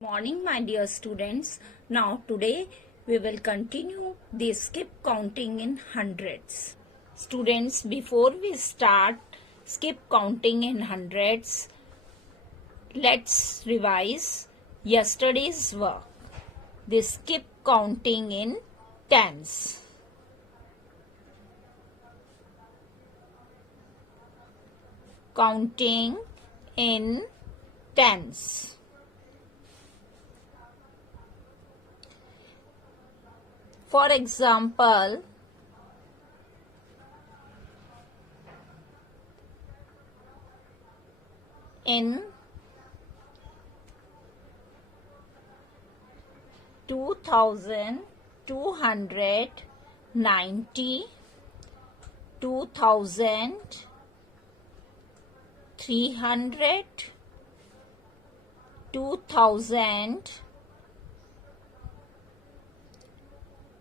Morning, my dear students. Now today we will continue the skip counting in hundreds. Students, before we start skip counting in hundreds, let's revise yesterday's work. The skip counting in tens. Counting in tens. For example, in 2290, 2300,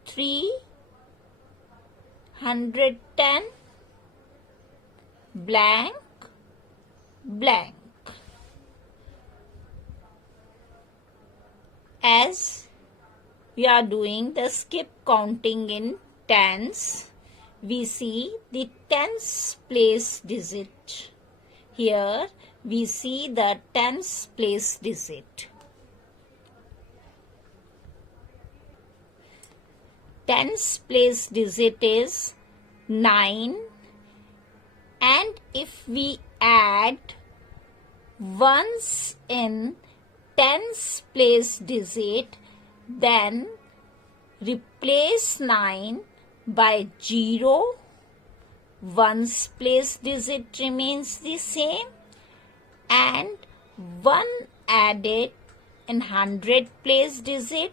310 blank blank. As we are doing the skip counting in tens, we see the tens place digit. Here we see the tens place digit. Tens place digit is 9, and if we add ones in tens place digit, then replace 9 by 0. Ones place digit remains the same, and 1 added in hundred place digit,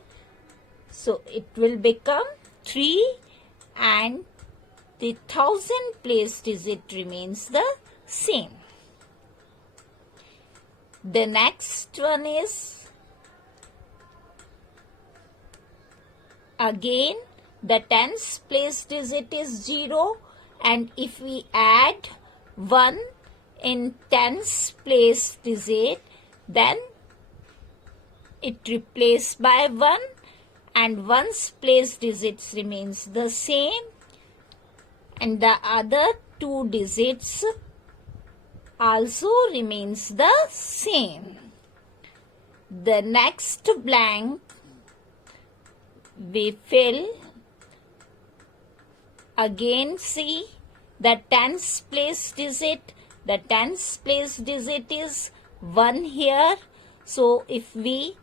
so it will become 3, and the thousand place digit remains the same. The next one is again the tens place digit is 0, and if we add 1 in tens place digit, then it replaced by 1, and ones place digits remains the same, and the other two digits also remains the same. The next blank we fill, again see the tens place digit. The tens place digit is 1 here, so if we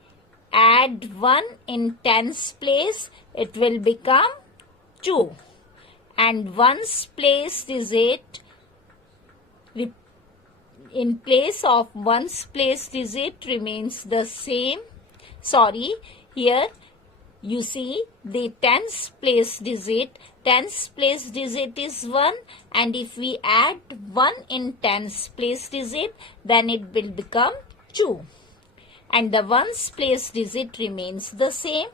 add 1 in tens place, it will become 2, and ones place digit, in place of ones place digit remains the same. Sorry, here you see the tens place digit is 1, and if we add 1 in tens place digit, then it will become 2, and the ones place digit remains the same,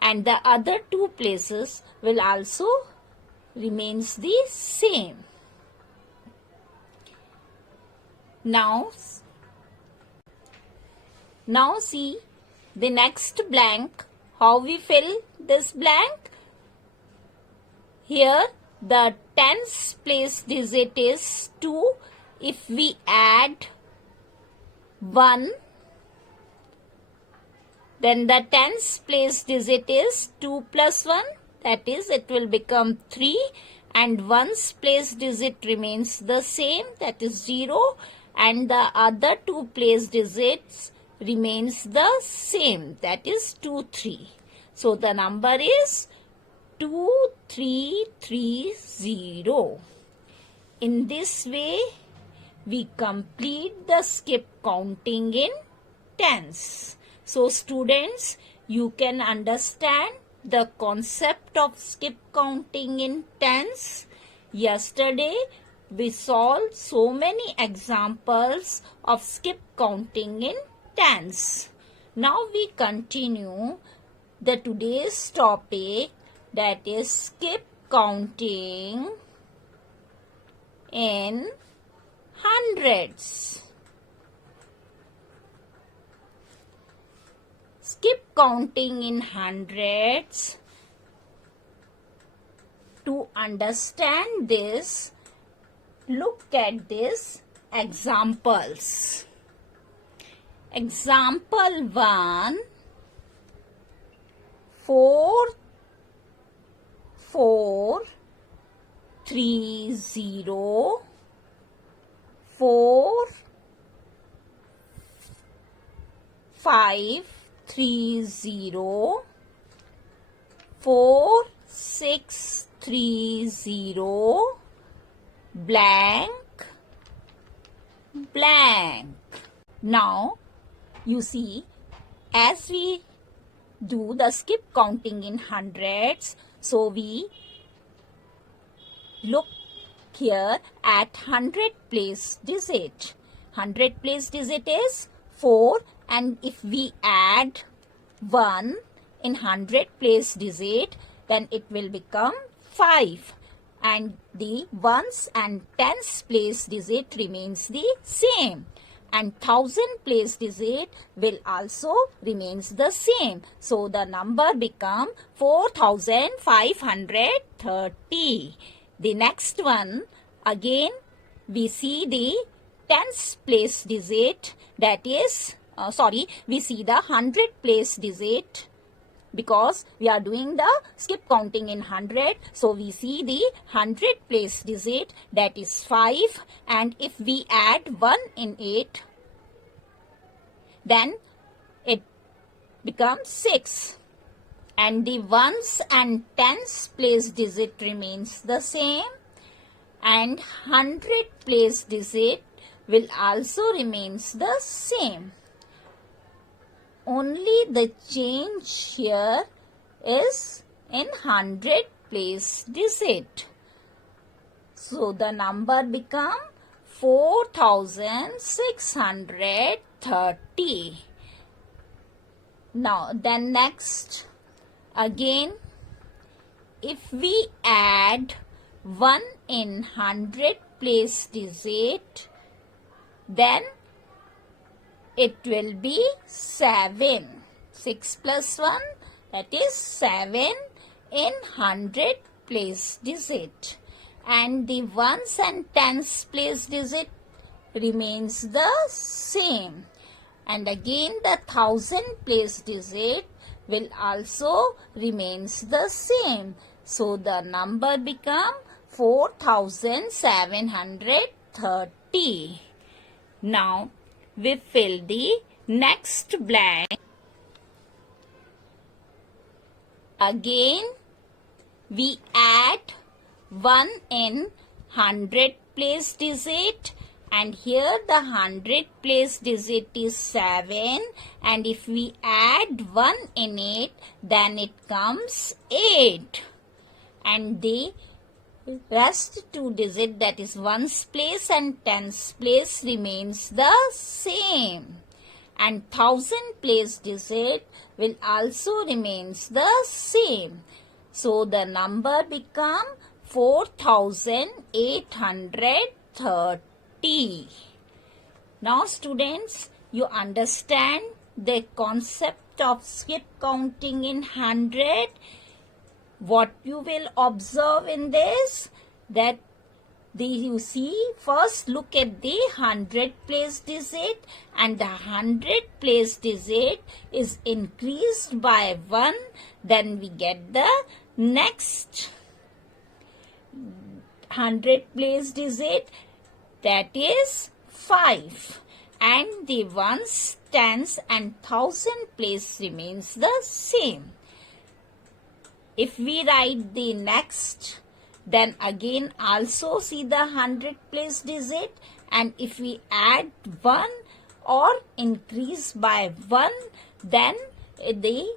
and the other two places will also remains the same. Now see the next blank, how we fill this blank. Here the tens place digit is 2. If we add 1, then the tens place digit is 2 plus 1, that is it will become 3, and ones place digit remains the same, that is 0, and the other two place digits remains the same, that is 2, 3. So the number is 2330. In this way, we complete the skip counting in tens. So students, you can understand the concept of skip counting in tens. Yesterday, we solved so many examples of skip counting in tens. Now we continue the today's topic, that is skip counting in hundreds. skip counting in hundreds. To understand this, look at these examples. Example 1, 4, 4, 3, 0, 4, 5, 3, 0, 4, 6, 3, 0, blank, blank. Now, you see, as we do the skip counting in hundreds, so we look here at 100 place digit. 100 place digit is 4, and if we add 1 in 100 place digit, then it will become 5. And the ones and tens place digit remains the same. And 1000 place digit will also remains the same. So the number become 4530. The next one, again we see the tens place digit, that is, we see the 100 place digit, because we are doing the skip counting in 100. So we see the 100 place digit, that is 5, and if we add 1 in it, then it becomes 6. And the ones and tens place digit remains the same, and 100 place digit will also remains the same. Only the change here is in 100 place digit. So the number become 4630. Now then next, again, if we add 1 in 100 place digit, then it will be 7. 6 plus 1, that is 7 in 100 place digit. And the ones and tens place digit remains the same. And again the 1000 place digit will also remains the same. So the number become 4730. Now we fill the next blank. Again we add 1 in 100 place digit, and here the 100 place digit is 7, and if we add 1 in it, then it comes 8. And the rest 2 digit, that is ones place and tens place, remains the same. And 1000 place digit will also remains the same. So the number become 4830. Now students, you understand the concept of skip counting in 100. What you will observe in this, that you see, first look at the 100 place digit, and the 100 place digit is increased by 1. Then we get the next 100 place digit, that is 5. And the ones, tens and 1000 place remains the same. If we write the next, then again also see the 100 place digit, and if we add 1 or increase by 1, then the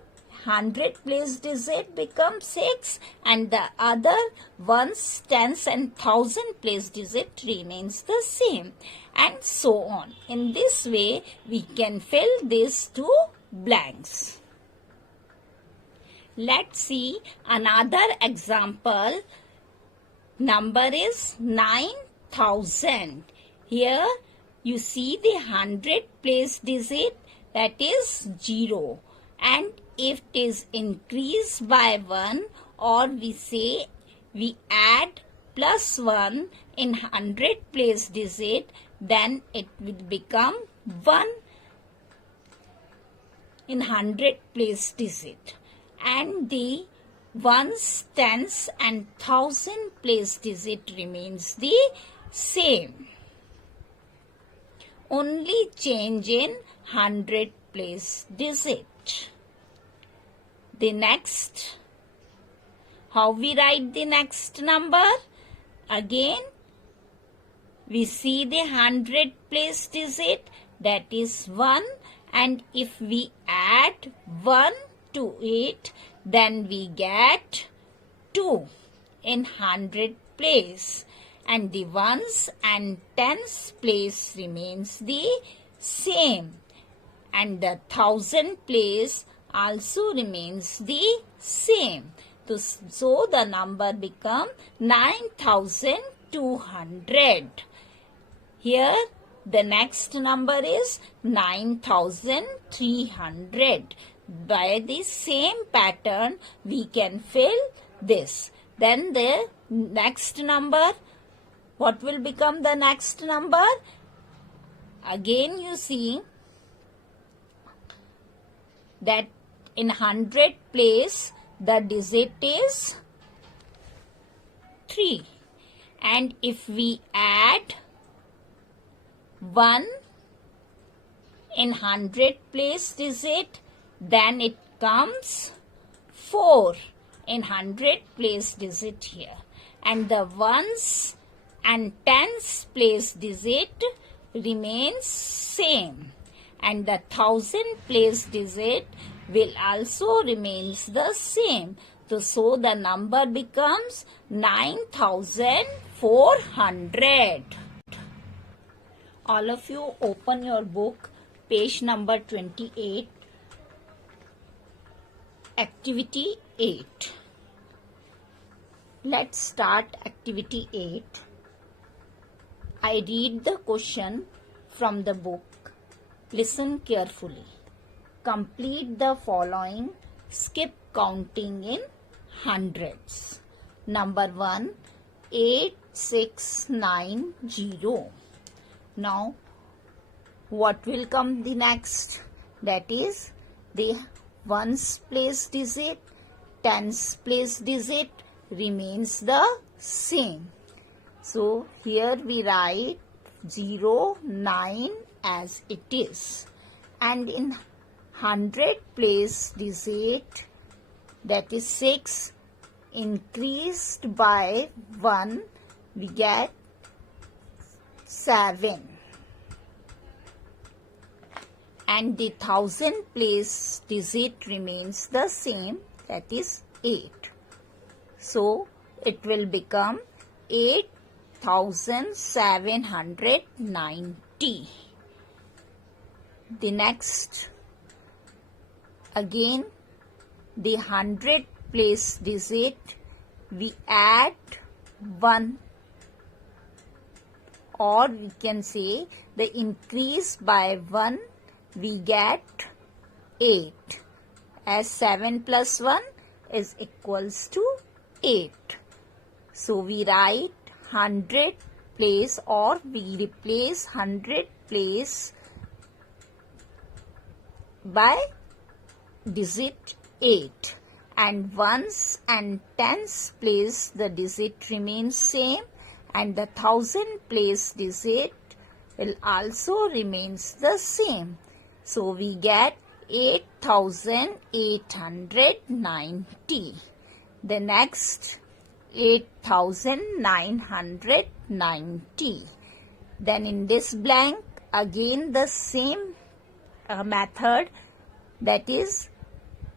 100 place digit becomes 6, and the other ones, tens and 1000 place digit remains the same, and so on. In this way we can fill these 2 blanks. Let's see another example. Number is 9000. Here you see the 100 place digit, that is 0. And if it is increased by 1, or we say we add plus 1 in 100 place digit, then it will become 1 in 100 place digit. And the ones, tens and thousand place digit remains the same. Only change in 100 place digit. The next, how we write the next number? Again, we see the 100 place digit, that is 1, and if we add 1 to it, then we get 2 in 100 place, and the ones and tens place remains the same, and the thousand place also remains the same. So the number become 9,200. Here the next number is 9,300. By the same pattern we can fill this. Then the next number, what will become the next number? Again you see that in 100 place the digit is 3, and if we add 1 in 100 place digit, then it comes 4 in 100 place digit here, and the ones and tens place digit remains same, and the thousand place digit will also remains the same. So the number becomes 9,400. All of you open your book, page number 28, activity 8. Let's start activity 8. I read the question from the book. Listen carefully. Complete the following. Skip counting in hundreds. Number 1, 8690. Now, what will come the next? That is the ones place digit, tens place digit remains the same. So, here we write 0, 9 as it is. And in 100 place digit, that is 6, increased by 1, we get 7. And the thousand place digit remains the same, that is 8. So, it will become 8,790. The next, again the 100 place digit, we add 1, or we can say the increase by 1, we get 8, as 7 plus 1 is equals to 8. So we write 100 place, or we replace 100 place by digit 8, and ones and tens place the digit remains same, and the thousand place digit will also remains the same. So we get 8,890. The next 8,990. Then in this blank again the same method, that is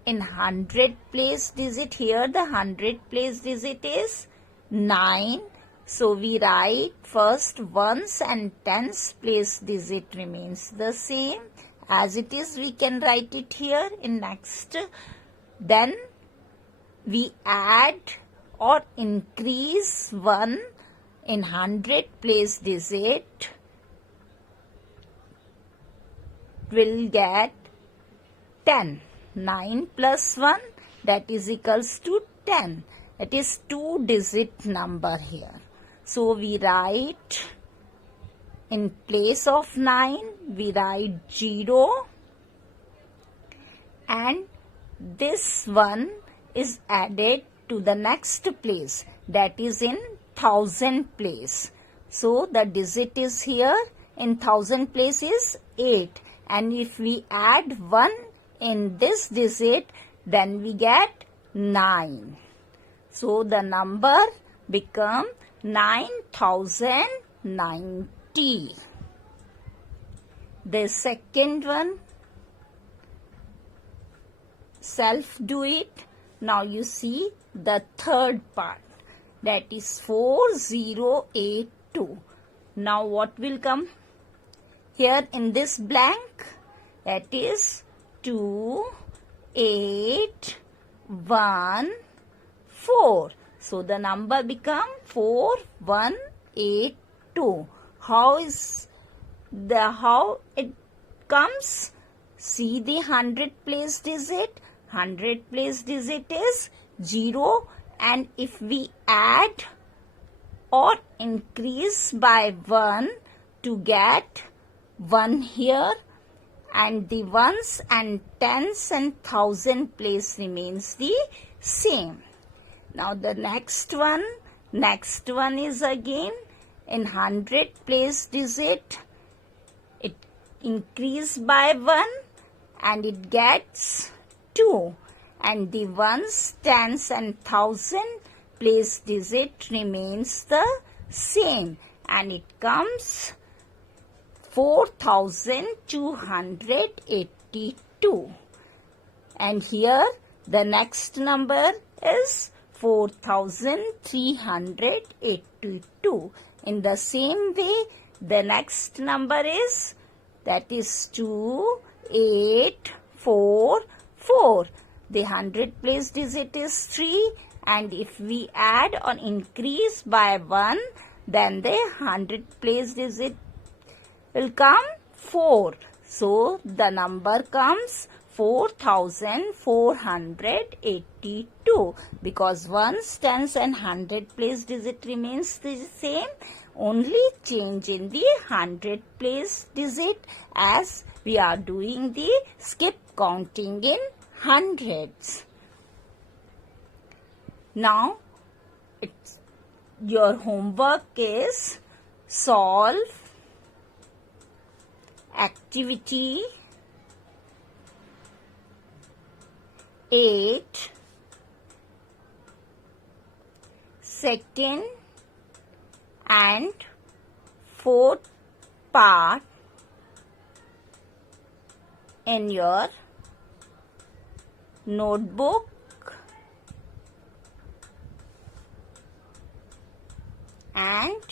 in 100 place digit, here the 100 place digit is 9. So we write first ones and tens place digit remains the same as it is, we can write it here in next. Then we add or increase 1 in 100 place digit, will get 10. 9 plus 1, that is equals to 10. It is 2-digit number here. So we write, in place of 9, we write 0, and this one is added to the next place, that is in 1000 place. So the digit is here in 1000 place is 8, and if we add 1 in this digit, then we get 9. So the number become 9090. The second one, self do it. Now you see the third part, that is 4082. Now what will come here in this blank? That is 2814. So the number become 4182. How it comes? See the 100 place digit. 100 place digit is 0, and if we add or increase by 1 to get 1 here, and the ones and tens and thousand place remains the same. Now the next one is again in 100 place digit. It increase by 1 and it gets 2, and the ones, tens and thousand place digit remains the same, and it comes 4282. And here the next number is 4382. In the same way, the next number is, that is 2844. The 100 place digit is 3, and if we add or increase by 1, then the 100 place digit will come 4. So the number comes 4482, because ones, tens and 100 place digit remains the same. Only change in the 100 place digit, as we are doing the skip counting in hundreds. Now your homework is solve activity 8, second and fourth part in your notebook and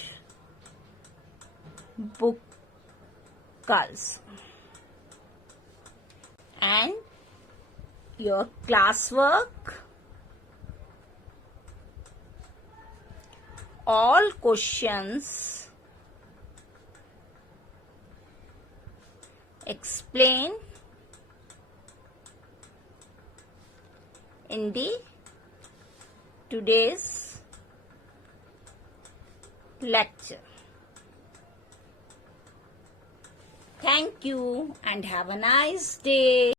book also, and your classwork. All questions explain in the today's lecture. Thank you and have a nice day.